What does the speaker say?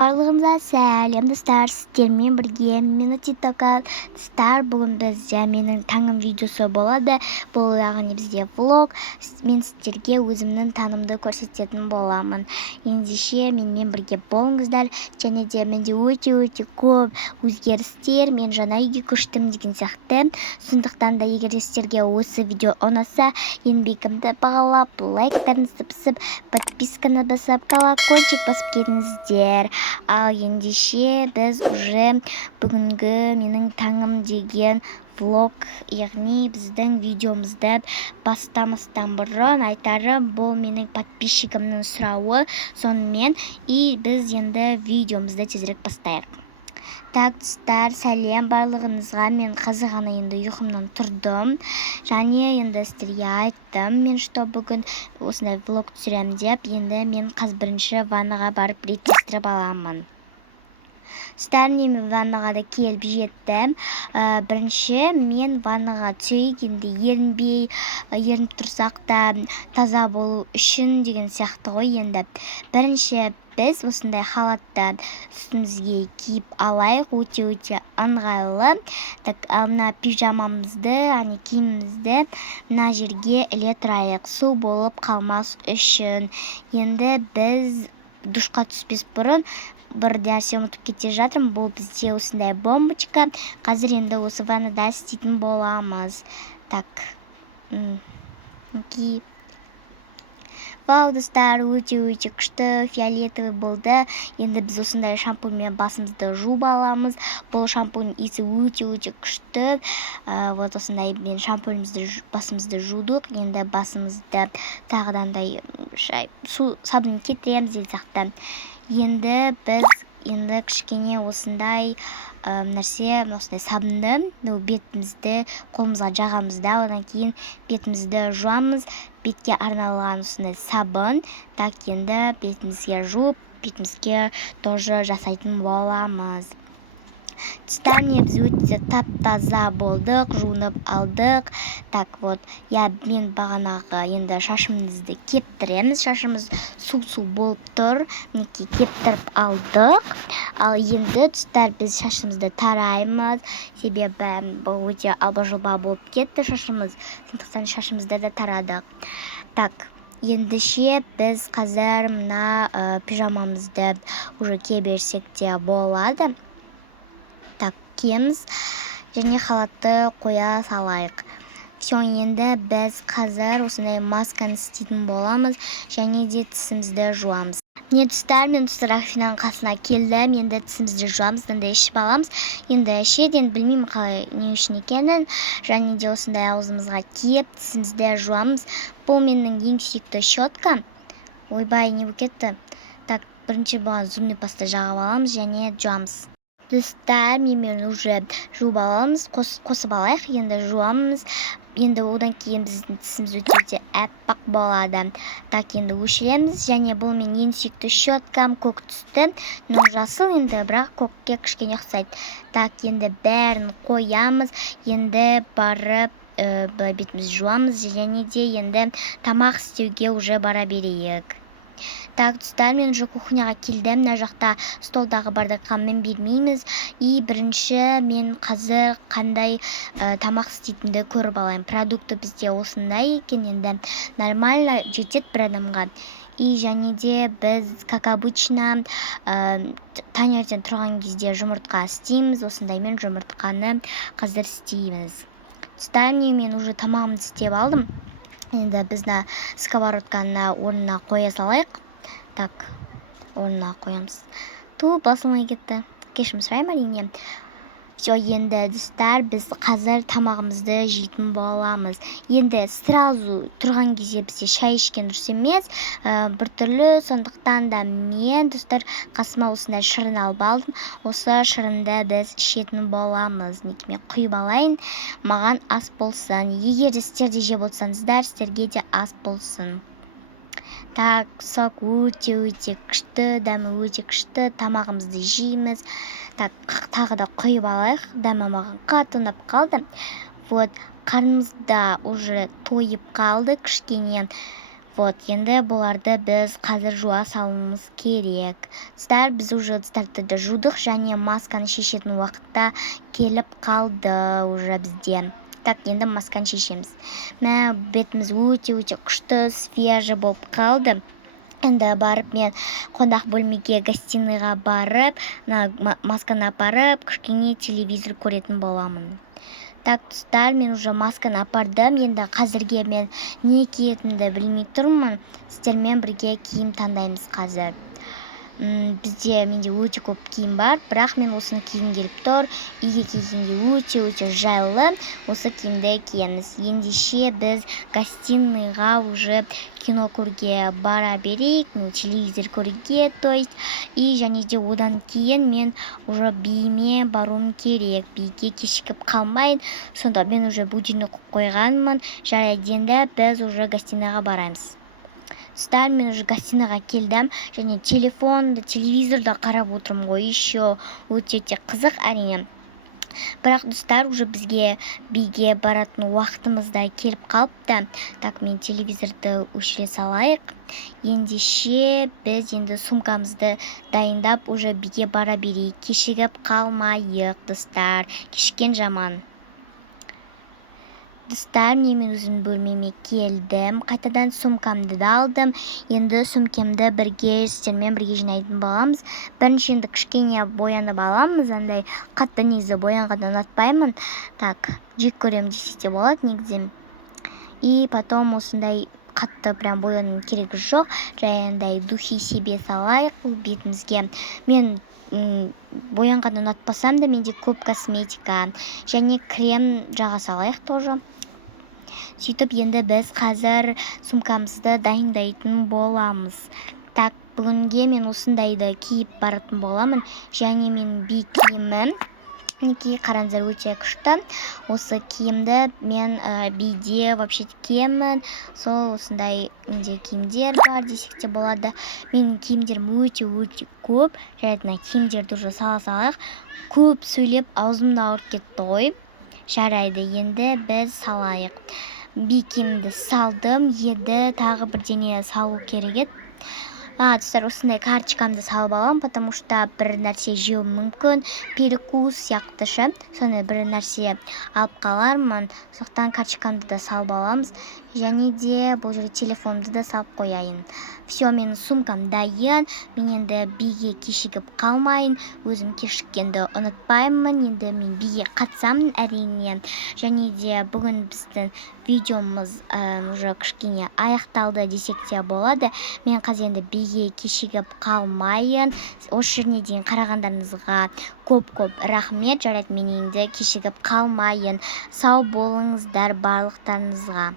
Барлығымызға сәлем достар, сіздермен бірге Минути Токат достар. Бүгін бізде менің таңым видеосы болады. Бұл яғни бізде влог. Мен сіздерге өзімнің таңымды көрсететін боламын. Ендеше менімен бірге болыңыздар. Және де менде өте көп өзгерістер. Мен жаңа үйге көштім деген сияқты. Сондықтан да егер сіздерге осы видео ұнаса, еңбегімді бағалап, лайктарыңызды басып, подписканы басып, колокольчик басып кетіңіздер. Ал ендеше біз уже бүгінгі менің таңым деген влог, яғни біздің видеомызды бастамастан бұрын айтарым, бұл менің подписчигімнің сұрауы. Сонымен біз енді видеомызды тезірек бастайық. Так, достар, сәлем барлығыңызға. Мен қазір ғана енді ұйқымнан тұрдым. Және енді сіздерге айттым, мен что бүгін осындай влог түсіремін деп. Енді мен бірінші ваннаға барып реттестіріп аламын. Достар, мен ваннаға да келіп жеттім. Бірінші мен ваннаға түсейік, енді ерініп тұрсақ та таза болу үшін деген сияқты ғой. Енді бірінші біз осындай халатты үстімізге киіп алайық, өте ыңғайлы. Так, мына пижамамызды, киімімізді мына жерге іле тұрайық, су болып қалмас үшін. Енді біз душқа түспес бұрын бір нәрсе ұмытып кете жатырмын. Бұл бізде осындай бомбочка. Қазір енді осы ваннада істейтін боламыз. Так, вау, достар, өте күшті фиолетовый болды. Енді біз осындай шампуньмен басымызды жуып аламыз. Бұл шампунь иісі өте күшті. Вот осындай мен шампуньімізді басымызды жудық. Енді басымызды тағыдан сабын кетіреміз деген сияқты. Енді біз кішкене осындай нәрсе, осындай сабынды бетімізді қолымызға жағамызда, одан кейін бетімізді жуамыз. Бетке арналған осындай сабын. Так, енді бетімізге жуып, бетімізге тоже жасайтын боламыз. Достар, біз өте тап-таза болдық, жуынып алдық. Так, вот, мен бағанағы енді шашымызды кептіреміз. Шашымыз су болып тұр. Мінекей кептіріп алдық. Ал енді, достар, біз шашымызды тараймыз. Себебі бұл өте алба-жұлба болып кетті шашымыз. Сондықтан шашымызды да тарадық. Так, ендеше біз қазір мына пижамамызды уже кие берсек те болады. Так, киеміз және халатты қоя салайық. Все, енді біз қазір осындай масканы істейтін боламыз және де тісімізді жуамыз. Міне, достар, мен Афинаның қасына келдім. Енді тісімізді жуамыз, енді ішіп аламыз. Енді ішеден білмеймін қалай не үшін екенін. Және де осындай аузымызға киіп тісімізді жуамыз. Бұл менің ең сүйікті щетка. Ойбай, не болып кетті. Так, бірінші болған зубный паста жағып аламыз және жуамыз. Достар, мен уже жуып аламыз, қосып алайық, енді жуамыз. Енді одан кейін біздің тісіміз өте әппақ болады. Так, енді өшіреміз, және бұл мен ең сүйікті щеткам, көк түсті. Но жасыл енді, бірақ көкке кішкене ұқсайды. Так, енді бәрін қоямыз, енді барып бетіміз жуамыз, және де енді тамақ істеуге уже бара берейік. Так, достар, мен уже кухняға келдім. Мына жақта столдағы бардаққа мен бермейміз. Бірінші мен қазір қандай тамақ істейтінді көріп алайын. Продукты бізде осындай екен, енді нормально жетеді бір адамға. Және де біз, как обычно, таңертең тұрған кезде жұмыртқа істейміз. Осындаймен жұмыртқаны қазір істейміз. Достар, мен уже тамағымды істеп алдым. Енді бізді сковородканы орнына қоя салайық. Так, орнына қоямыз. Басылмай кетті. Кешірім сұраймын әрине. Все, енді, достар, біз қазір тамағымызды жейтін боламыз. Енді сразу тұрған кезде бізде шай ішкен дұрыс емес. Біртүрлі, сондықтан да мен, достар, қасыма осындай шырын алып алдым. Осы шырынды біз ішетін боламыз. Мен құйып алайын, маған ас болсын. Егер де сіздер де жеп отырсаңыздар, сіздерге де ас болсын. Так, сок өте күшті, дәмі өте күшті, тамағымызды жейміз. Так, тағы да құйып алайық, дәмі маған қатты ұнап қалды. Вот, қарнымызда уже тойып қалды кішкене. Вот, енді бұларды біз қазір жуа салуымыз керек. Достар, біз уже ыдыстарды да жудық, және масканы шешетін уақытта келіп қалды уже бізде. Так, енді масканы шешеміз. Мә, бетіміз өте күшті, свежий болып қалды. Енді барып мен қонақ бөлмеге, гостиныйға барып, масканы апарып, кішкене телевизор көретін боламын. Так, достар, мен уже масканы апардым. Енді қазірге мен не киетінімді білмей тұрмын. Сіздермен бірге киім таңдаймыз қазір. Менде өте көп киім бар, бірақ мен осыны киім келіп тұр. Үйге келгенде өте жайлы осы киімді киеміз. Ендеше біз гостиныйға уже кино көрге бара берейік, телевизор көруге, то есть. И және де одан кейін мен уже биіме баруым керек. Биге кешігіп қалмайын. Сонда мен уже будильник қойғанмын. Жарайды, енді біз уже гостиныйға барамыз. Достар, мен уже гостиныйға келдім, және телевизорда қарап отырмын ғой, еще өте қызық әрине. Бірақ, достар, уже бізге биге баратын уақытымыз да келіп қалыпты. Так, мен телевизорды өшіре салайық. Ендеше біз енді сумкамызды дайындап уже биге бара берейік. Кешігіп қалмайық, достар. Кешіккен жаман. Достар, мен өзім бөлмеме келдім. Қайтадан сумкамды да алдым. Енді сумкемді сіздермен бірге жинайтын боламыз. Бірінші енді кішкене боянып аламыз. Андай қатты негізі боянғанды ұнатпаймын. Так, жек көремін десе де болады негізі. И потом осындай қатты прям бояну керегі жоқ. Жайындай духи себе салайық бетімізге. Мен боянғанды ұнатпасам да менде көп косметика және крем жаға салайық тоже. Сөйтіп, енді біз қазір сумкамызды дайындайтын боламыз. Так, бүгінге мен осындайды киіп баратын боламын. Және мен би киімім. Мінекей, қараңыздар, өте күшті. Осы киімді мен биде вообще киемін. Сол осындай менде киімдер бар десек те болады. Менің киімдерім өте көп. Жарайды, киімдерді уже сала салайық. Көп сөйлеп аузымда ауырып кетті ғой. Жарайды, енді біз салайық. Би киімді салдым, еді тағы бірдеңе салу керек еді. Достар, осындай карточкамды салып алам, потому что бір нәрсе жеу мүмкін, перекус сияқты ше. Соны бір нәрсе алып қалармын. Соқтан карточкамды да салып аламыз. Және де бұл жерде телефонды да салып қояйын. Все, менің сумкам дайын. Мен енді биге кешігіп қалмайын. Өзім кешіккенді ұнатпаймын. Енді мен биге қатысамын әрине. Және де бүгін біздің видеомыз уже кішкене аяқталды десек те болады. Мен қазір енді биге кешігіп қалмайын. Осы жеріне дейін қарағандарыңызға көп рахмет. Жарайды, мен енді кешігіп қалмайын. Сау болыңыздар барлықтарыңызға.